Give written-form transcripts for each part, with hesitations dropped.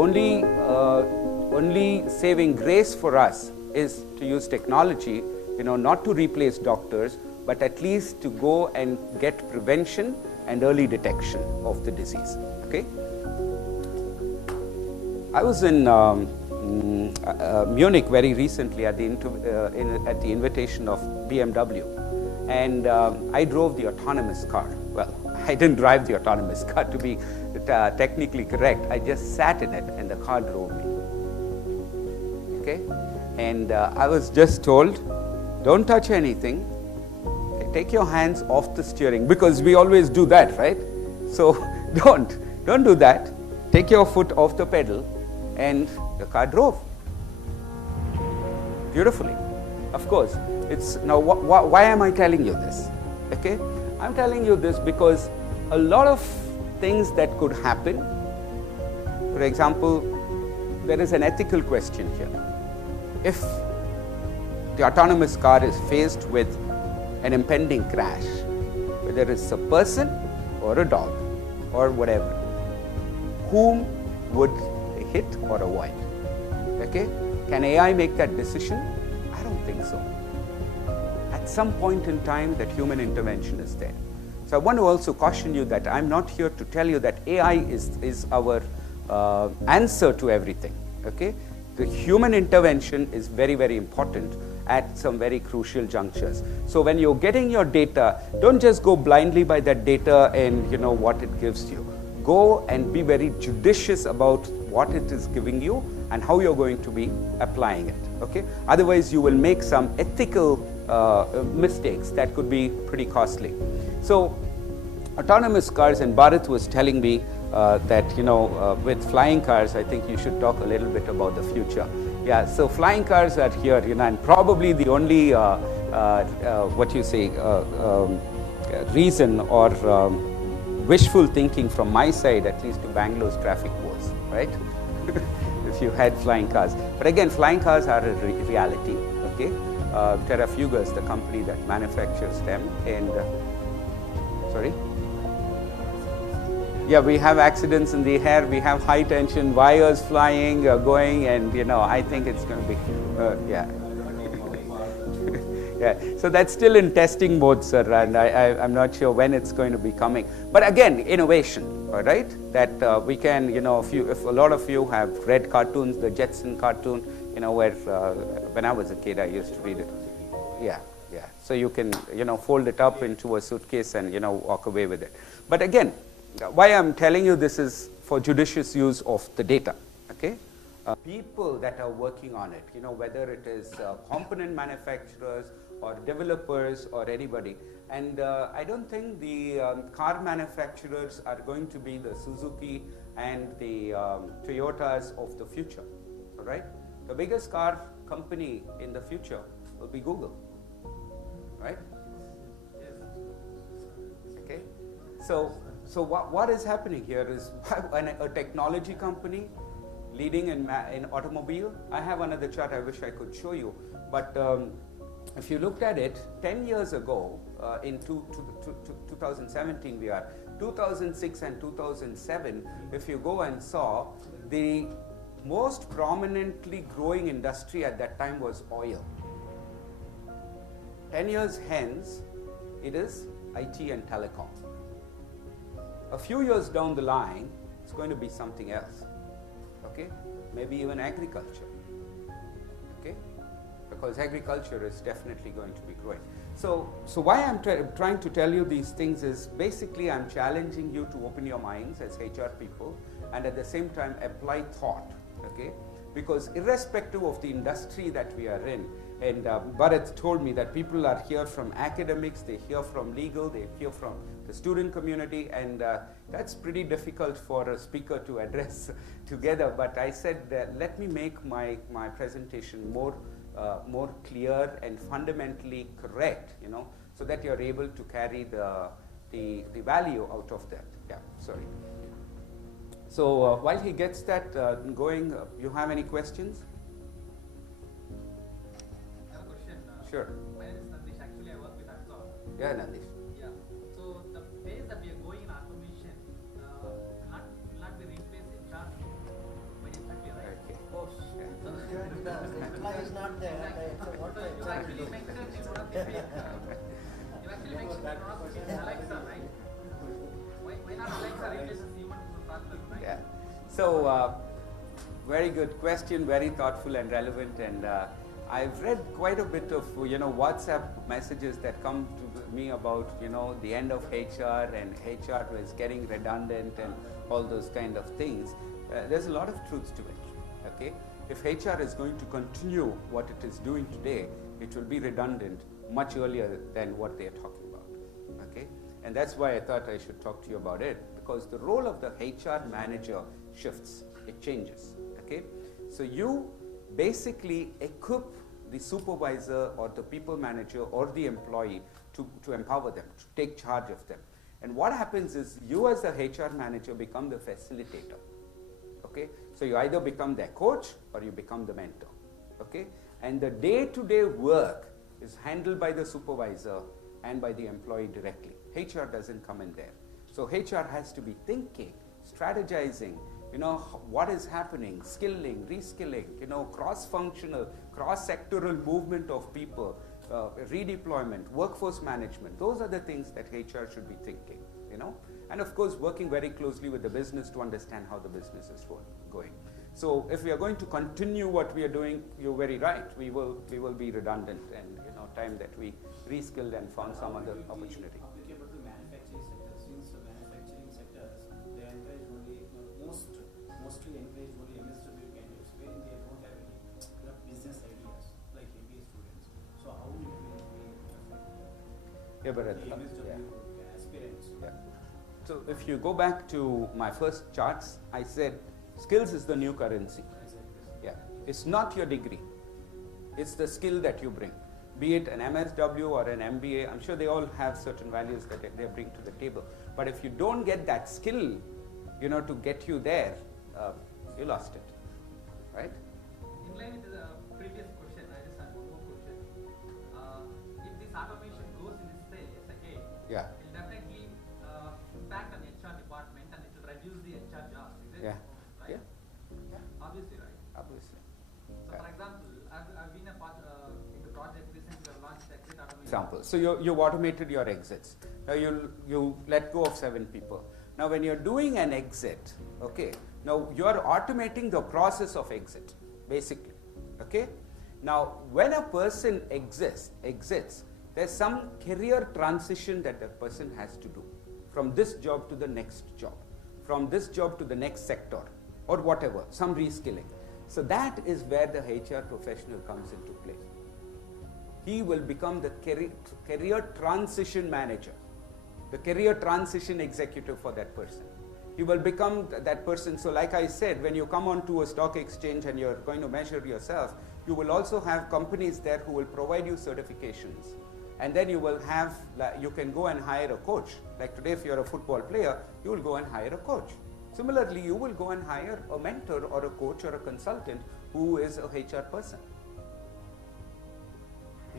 only saving grace for us is to use technology, not to replace doctors, but at least to go and get prevention and early detection of the disease. Okay. I was in Munich very recently at the invitation of BMW, and I drove the autonomous car. Well, I didn't drive the autonomous car, to be technically correct. I just sat in it and the car drove me. Okay, and I was just told, don't touch anything. Take your hands off the steering, because we always do that, right? So don't do that. Take your foot off the pedal, and the car drove beautifully. Of course, it's now. Why am I telling you this? Okay, I'm telling you this because a lot of things that could happen. For example, there is an ethical question here. If the autonomous car is faced with an impending crash, whether it's a person or a dog or whatever, whom would they hit or avoid? Okay? Can AI make that decision? I don't think so. At some point in time, that human intervention is there. So I want to also caution you that I'm not here to tell you that AI is our answer to everything. Okay? The human intervention is very, very important at some very crucial junctures. So when you're getting your data, don't just go blindly by that data and what it gives you. Go and be very judicious about what it is giving you and how you're going to be applying it. Okay? Otherwise, you will make some ethical mistakes that could be pretty costly. So autonomous cars, and Bharat was telling me that with flying cars, I think you should talk a little bit about the future. Yeah, so flying cars are here, and probably the only reason or wishful thinking from my side, at least, to Bangalore's traffic woes, right? If you had flying cars. But again, flying cars are a reality. Okay, Terra Fuga's the company that manufactures them, and sorry. Yeah, we have accidents in the air, we have high tension wires flying, going, and I think it's going to be, yeah. Yeah, so that's still in testing mode, sir, and I'm not sure when it's going to be coming. But again, innovation, all right? That we can, if a lot of you have read cartoons, the Jetson cartoon, where when I was a kid, I used to read it. Yeah. So you can, fold it up into a suitcase and, walk away with it. But again, why I'm telling you this is for judicious use of the data, okay? People that are working on it, whether it is component manufacturers or developers or anybody. And I don't think the car manufacturers are going to be the Suzuki and the Toyotas of the future, all right? The biggest car company in the future will be Google, right? Okay, so what is happening here is a technology company leading in automobile. I have another chart I wish I could show you, but if you looked at it 10 years ago, in 2017 we are, 2006 and 2007, if you go and saw, the most prominently growing industry at that time was oil. 10 years hence, it is IT and telecom. A few years down the line, it's going to be something else, okay? Maybe even agriculture, okay? Because agriculture is definitely going to be growing. So why I'm trying to tell you these things is basically I'm challenging you to open your minds as HR people and at the same time apply thought, okay? Because irrespective of the industry that we are in, and Bharat told me that people are here from academics, they hear from legal, they hear from the student community, and that's pretty difficult for a speaker to address together. But I said that let me make my presentation more clear and fundamentally correct, so that you're able to carry the value out of that. Yeah, sorry. So while he gets that going, you have any questions? I have a question. Sure. My name is Nandish. Actually, I work with Amazon. Yeah, Nandish. Yeah. So the pace that we are going in automation will not be replaced in HR by not the what So you actually mentioned in one of the you actually mentioned in one of the Alexa, right? Why not Alexa replaces human partner, right? Yeah. So, very good question, very thoughtful and relevant. And I've read quite a bit of WhatsApp messages that come to me about the end of HR and HR is getting redundant and all those kind of things. There's a lot of truth to it. Okay, if HR is going to continue what it is doing today, it will be redundant much earlier than what they are talking about. Okay, and that's why I thought I should talk to you about it, because the role of the HR manager shifts, it changes. Okay, so you basically equip the supervisor or the people manager or the employee to empower them, to take charge of them. And what happens is you as the HR manager become the facilitator. Okay, so you either become their coach or you become the mentor. Okay, and the day-to-day work is handled by the supervisor and by the employee directly. HR doesn't come in there. So HR has to be thinking, strategizing, what is happening, skilling, reskilling, cross-functional, cross-sectoral movement of people, redeployment, workforce management. Those are the things that HR should be thinking, and of course working very closely with the business to understand how the business is going. So if we are going to continue what we are doing, you're very right, we will be redundant, and time that we reskilled and found some other opportunity. Applicable to manufacturing sector, since manufacturing sectors, they encourage only mostly encourage only MSW candidates where they don't have any business ideas like MBA students. So how will it be Bharat, the MSW aspirants? Yeah. So if you go back to my first charts, I said skills is the new currency. Yeah, it's not your degree, it's the skill that you bring. Be it an MSW or an MBA, I'm sure they all have certain values that they bring to the table. But if you don't get that skill, to get you there, you lost it, right? In line with the previous question, I just had one more question. If this automation goes in this phase again, Yeah. it will definitely impact on HR department and it will reduce the HR jobs. Is it? Yeah. Right? Yeah. Obviously, right? Obviously. So, for example, I've been a part in the project recently. We have launched exit automation. Example. So you've automated your exits. Now you let go of 7 people. Now when you're doing an exit, okay, now you're automating the process of exit, basically. Okay? Now when a person exits, there's some career transition that the person has to do from this job to the next job, from this job to the next sector, or whatever, some reskilling. So that is where the HR professional comes into play. He will become the career transition manager, the career transition executive for that person. He will become that person. So like I said, when you come onto a stock exchange and you're going to measure yourself, you will also have companies there who will provide you certifications. And then you can go and hire a coach. Like today, if you're a football player, you will go and hire a coach. Similarly, you will go and hire a mentor or a coach or a consultant who is a HR person.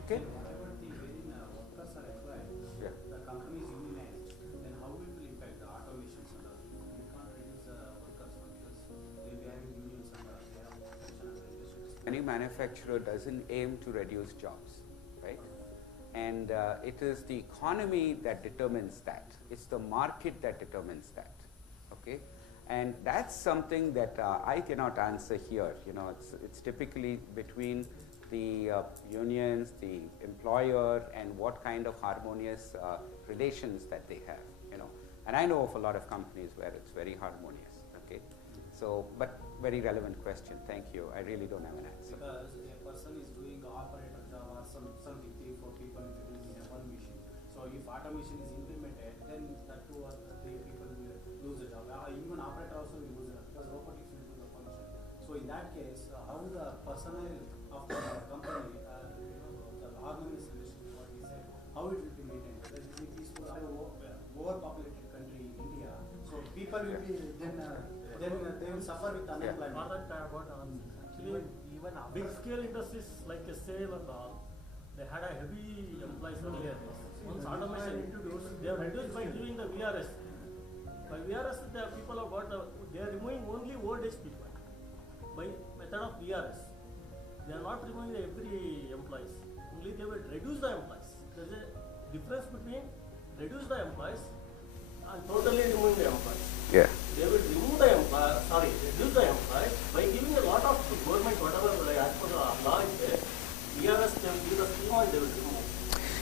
Okay? Whatever the wherein workers are employed, Yeah. the company is unionized, then how it will impact the automations and all? You can't reduce the workers because they'll be having unions and they have protection and regulations. Any manufacturer doesn't aim to reduce jobs, right? And it is the economy that determines that. It's the market that determines that, okay? And that's something that I cannot answer here. It's typically between the unions, the employer, and what kind of harmonious relations that they have. And I know of a lot of companies where it's very harmonious. Okay, so but very relevant question. Thank you. I really don't have an answer. Because a person is doing operator job or something, 3-4 people will be doing in one machine. So if automation is implemented, then that 2 or 3 people will lose the job. Even operator also will lose the job because robotics will do the function. So in that case, how the personnel of the company, the harmonious relation, what we said, how it will be maintained? Whether it will be peaceful, overpopulated country, India. So people will be then they will suffer with unemployment. For that actually even big scale industries like a sale and all, they had a heavy employees earlier. Once automation introduced, they have reduced by giving the VRS. By VRS, the people have got they are removing only old age people by method of VRS. They are not removing every employees. Only they will reduce the employees. There is a difference between reduce the employees and totally removing the employees. Yeah. They will remove the reduce the employees by giving a lot of government, whatever like, as per the law is there. ERS they will give the scheme and they will remove.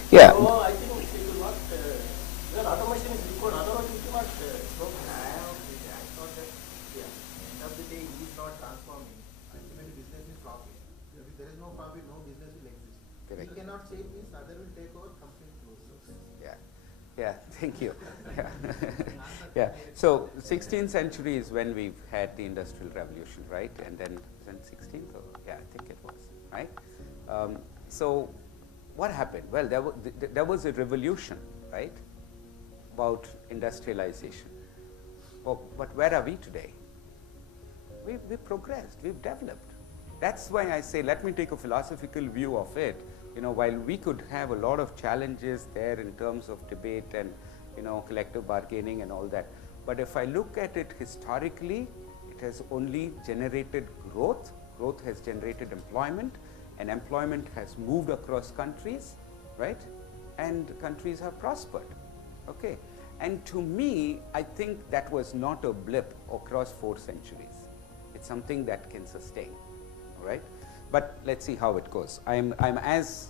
Yeah. So I think it will not, where automation is required, otherwise it will not stop. I thought that end of the day he is not transforming. Ultimately business is profit. If there is no profit, no business will exist. Correct. He cannot say this, other will take over, complete close. Yeah, yeah, thank you. Yeah. Yeah. So 16th century is when we've had the Industrial Revolution, right? And then 16th, yeah, I think it was, right? So what happened? Well, there was a revolution, right, about industrialization. But where are we today? We've progressed, we've developed. That's why I say, let me take a philosophical view of it. You know, while we could have a lot of challenges there in terms of debate and, you know, collective bargaining and all that, but if I look at it historically, it has only generated growth. Growth has generated employment, and employment has moved across countries, right? And countries have prospered, okay? And to me, I think that was not a blip across 4 centuries. It's something that can sustain, all right? But let's see how it goes. I'm as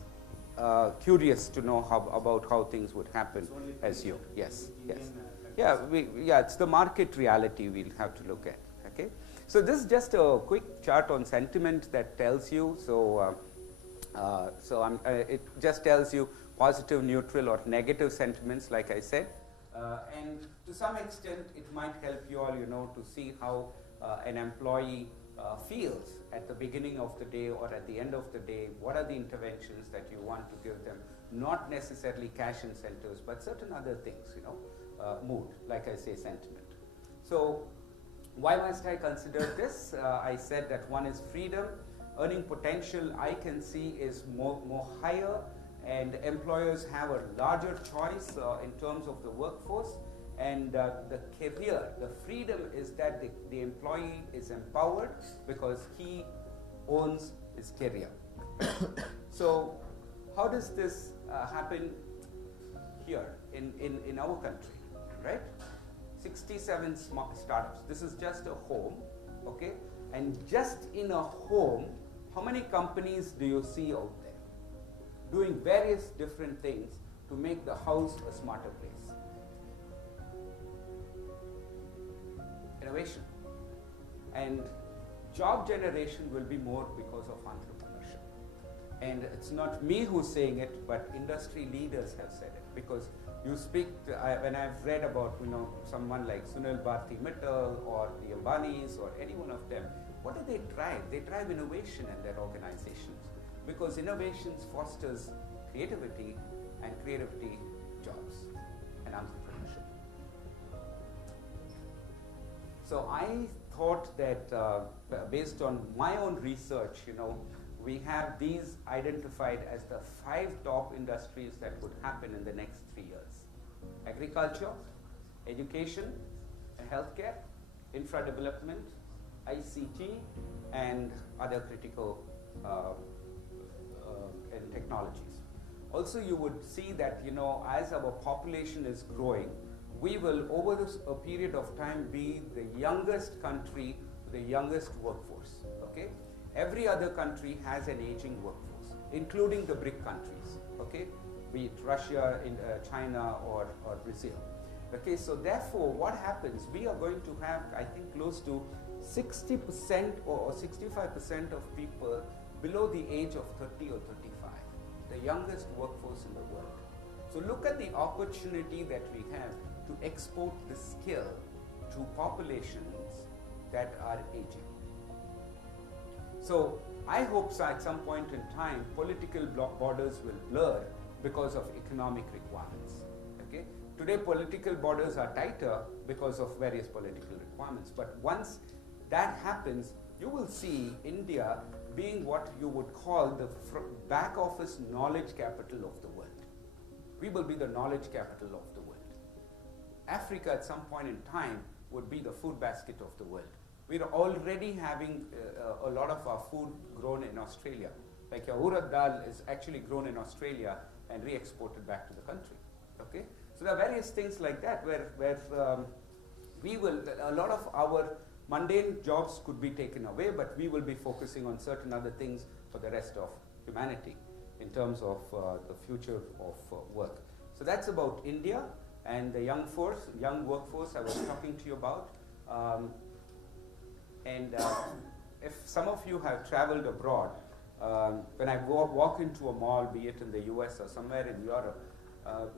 curious to know about how things would happen as you. Yes, yes. Yeah, it's the market reality we'll have to look at, okay? So this is just a quick chart on sentiment that tells you, it just tells you positive, neutral, or negative sentiments, like I said. And to some extent, it might help you all, you know, to see how an employee feels at the beginning of the day or at the end of the day. What are the interventions that you want to give them? Not necessarily cash incentives, but certain other things, you know, mood, like I say, sentiment. So why must I consider this? I said that one is freedom. Earning potential, I can see, is more higher, and employers have a larger choice in terms of the workforce. And the career, the freedom is that the employee is empowered because he owns his career. So how does this happen here in our country, right? 67 startups. This is just a home, okay? And just in a home, how many companies do you see out there doing various different things to make the house a smarter place? Innovation. And job generation will be more because of entrepreneurship. And it's not me who's saying it, but industry leaders have said it. Because you speak, when I've read about, you know, someone like Sunil Bharti Mittal or the Ambanis or any one of them, what do they drive? They drive innovation in their organizations, because innovations fosters creativity, and creativity jobs and entrepreneurship. So I thought that based on my own research, you know, we have these identified as the 5 top industries that would happen in the next 3 years: agriculture, education, healthcare, infra development, ICT, and other critical technologies. Also, you would see that, you know, as our population is growing, we will, over a period of time, be the youngest country, the youngest workforce, okay? Every other country has an aging workforce, including the BRIC countries, okay? Be it Russia, China, or Brazil. Okay, so therefore, what happens? We are going to have, I think, close to 60% or 65% of people below the age of 30 or 35, the youngest workforce in the world. So look at the opportunity that we have to export the skill to populations that are aging. So I hope so at some point in time, political borders will blur because of economic requirements. Okay? Today, political borders are tighter because of various political requirements. But once that happens, you will see India being what you would call the back office knowledge capital of the world. We will be the knowledge capital of the world. Africa at some point in time would be the food basket of the world. We're already having a lot of our food grown in Australia. Like your urad dal is actually grown in Australia and re-exported back to the country. Okay, so there are various things like that where we will, a lot of our mundane jobs could be taken away, but we will be focusing on certain other things for the rest of humanity in terms of the future of work. So that's about India and the young workforce I was talking to you about. If some of you have traveled abroad, when I walk into a mall, be it in the US or somewhere in Europe,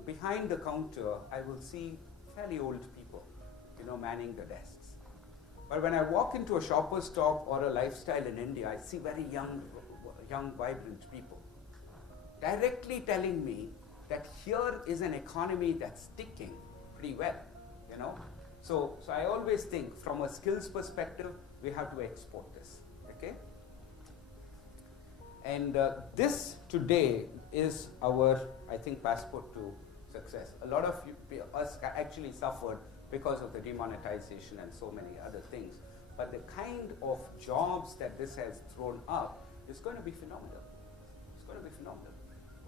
behind the counter, I will see fairly old people, manning the desks. But when I walk into a Shoppers Stop or a Lifestyle in India, I see very young, vibrant people, directly telling me that here is an economy that's ticking pretty well, So I always think from a skills perspective, we have to export this, okay? And this today is our, I think, passport to success. A lot of us actually suffered because of the demonetization and so many other things. But the kind of jobs that this has thrown up is going to be phenomenal. It's going to be phenomenal.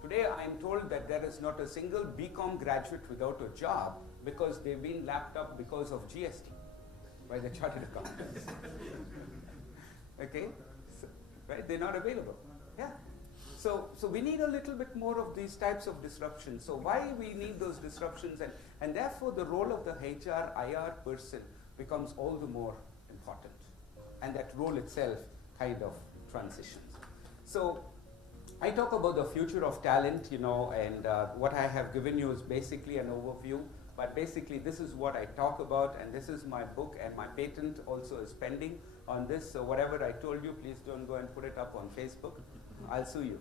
Today I'm told that there is not a single BCom graduate without a job because they've been lapped up because of GST by the chartered accountants. Okay? So, right? They're not available. Yeah. So we need a little bit more of these types of disruptions. So why we need those disruptions, and therefore the role of the HR, IR person becomes all the more important. And that role itself kind of transitions. So I talk about the future of talent, and what I have given you is basically an overview. But basically this is what I talk about, and this is my book, and my patent also is pending on this. So whatever I told you, please don't go and put it up on Facebook. I'll sue you.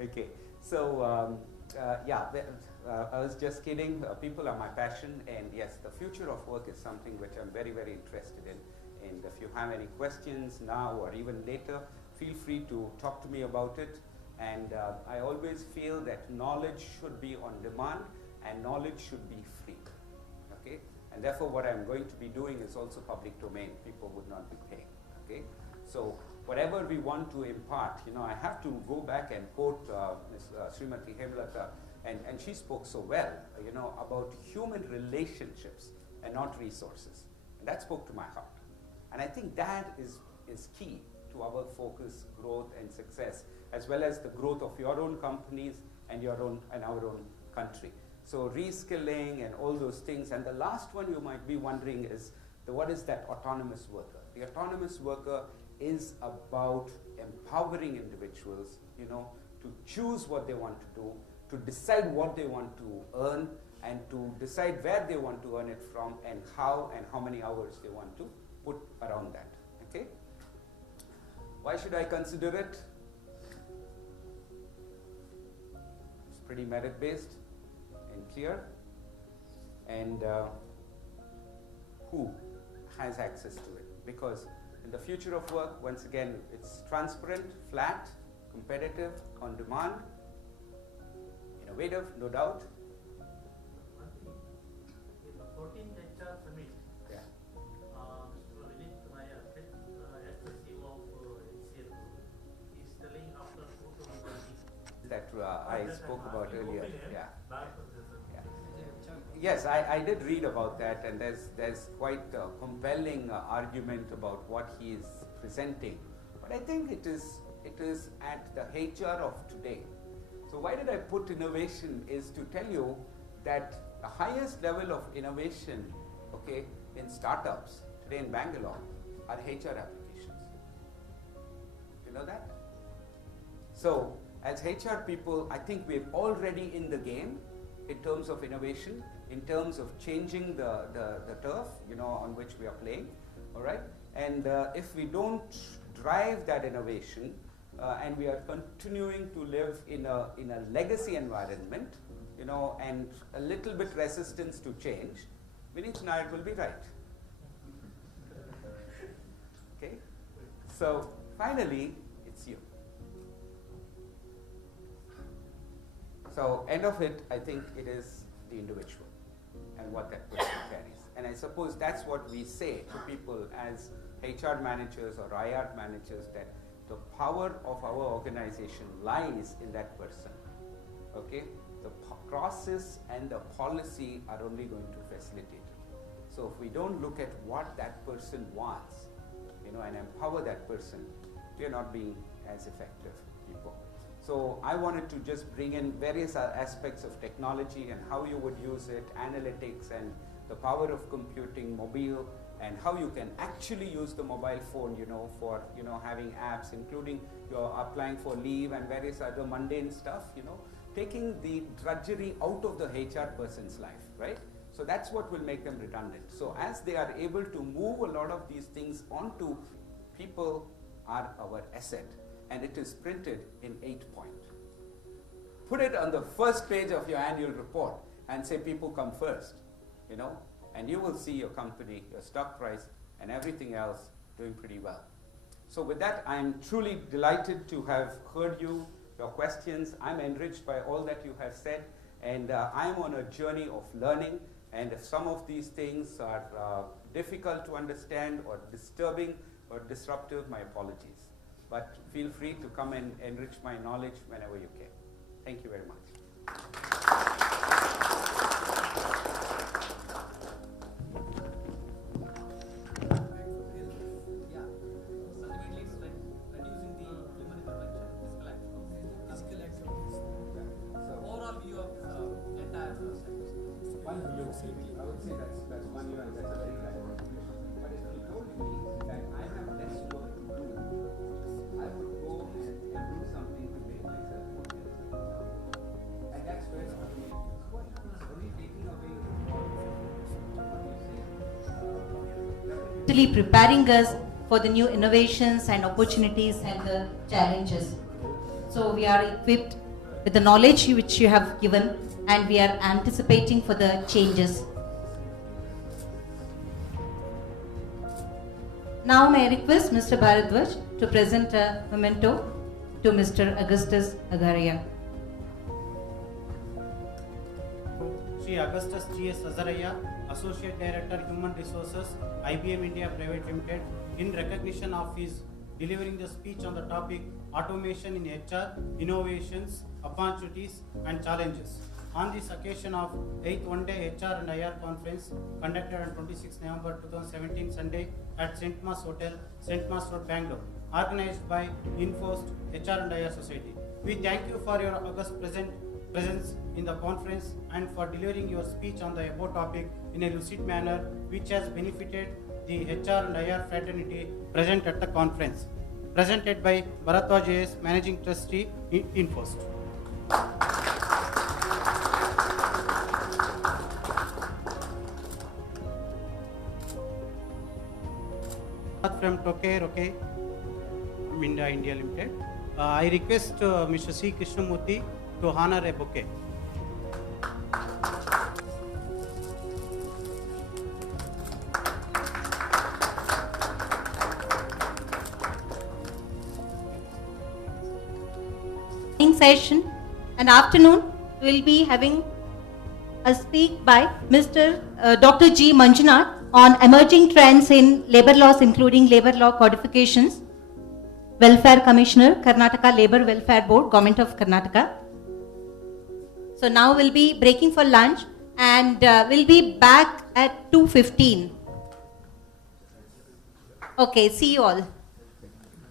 Okay, so I was just kidding. People are my passion, and yes, the future of work is something which I'm very, very interested in. And if you have any questions now or even later, feel free to talk to me about it. And I always feel that knowledge should be on demand and knowledge should be free. Okay, and therefore what I'm going to be doing is also public domain. People would not be paying. Okay, so whatever we want to impart, I have to go back and quote Ms. Srimati Hemlata, and she spoke so well, about human relationships and not resources. And that spoke to my heart. And I think that is key to our focus, growth, and success, as well as the growth of your own companies and our own country. So reskilling and all those things. And the last one you might be wondering is, what is that autonomous worker? The autonomous worker is about empowering individuals, to choose what they want to do, to decide what they want to earn, and to decide where they want to earn it from, and how many hours they want to put around that. Okay? Why should I consider it? It's pretty merit-based and clear. And who has access to it? Because in the future of work, once again, it's transparent, flat, competitive, on demand, innovative, no doubt. One thing, in the 14th HR summit, Yeah. Mr. Vinit Nair, as the CEO of HCL, is telling after 2020. That I spoke about earlier. Yeah. Back Yes, I did read about that, and there's quite a compelling argument about what he is presenting. But I think it is at the HR of today. So why did I put innovation is to tell you that the highest level of innovation, okay, in startups today in Bangalore are HR applications. You know that? So as HR people, I think we're already in the game in terms of innovation, in terms of changing the turf, on which we are playing, all right? And if we don't drive that innovation, and we are continuing to live in a legacy environment, and a little bit resistance to change, Vinit Nair will be right. Okay? So finally, it's you. So end of it, I think it is the individual and what that person carries. And I suppose that's what we say to people as HR managers or IR managers, that the power of our organization lies in that person. Okay? The process and the policy are only going to facilitate it. So if we don't look at what that person wants, and empower that person, we are not being as effective people. So I wanted to just bring in various aspects of technology and how you would use it, analytics and the power of computing, mobile, and how you can actually use the mobile phone, for, having apps, including your applying for leave and various other mundane stuff, taking the drudgery out of the HR person's life, right? So that's what will make them redundant. So as they are able to move a lot of these things onto people are our asset, and it is printed in 8-point. Put it on the first page of your annual report and say people come first, and you will see your company, your stock price, and everything else doing pretty well. So with that, I'm truly delighted to have heard your questions. I'm enriched by all that you have said, and I'm on a journey of learning, and if some of these things are difficult to understand or disturbing or disruptive, my apologies. But feel free to come and enrich my knowledge whenever you can. Thank you very much. Ultimately, it's reducing the human intervention, physical activities. So overall view of entire sector. One view, I would say that's one view, and that's a very valid view. But if you told me that I have less work to do, I would go and do something to make myself more healthy. And that's where automation is going. It's only taking away what you say. Actually preparing us for the new innovations and opportunities and the challenges. So we are equipped with the knowledge which you have given, and we are anticipating for the changes. Now may I request Mr. Bharadwaj to present a memento to Mr. Augustus Azariah. Shri Augustus G.S. Azariah, Associate Director Human Resources, IBM India Private Limited, in recognition of his delivering the speech on the topic Automation in HR, Innovations, Opportunities and Challenges. On this occasion of 8th one-day HR and IR conference conducted on 26 November 2017 Sunday at St. Mas Hotel, St. Mas Road, Bangalore, organized by INFOST HR and IR Society. We thank you for your august presence in the conference and for delivering your speech on the above topic in a lucid manner which has benefited the HR and IR fraternity present at the conference. Presented by Bharadwaj JS, Managing Trustee, INFOST. From Tokay Roke, Minda India Limited. I request Mr. C. Krishnamurthy to honor a bouquet. Session and afternoon we will be having a speak by Mr. Dr. G. Manjunath on emerging trends in labor laws, including labor law codifications, Welfare Commissioner, Karnataka Labour Welfare Board, Government of Karnataka. So now we'll be breaking for lunch and we'll be back at 2:15. Okay, see you all.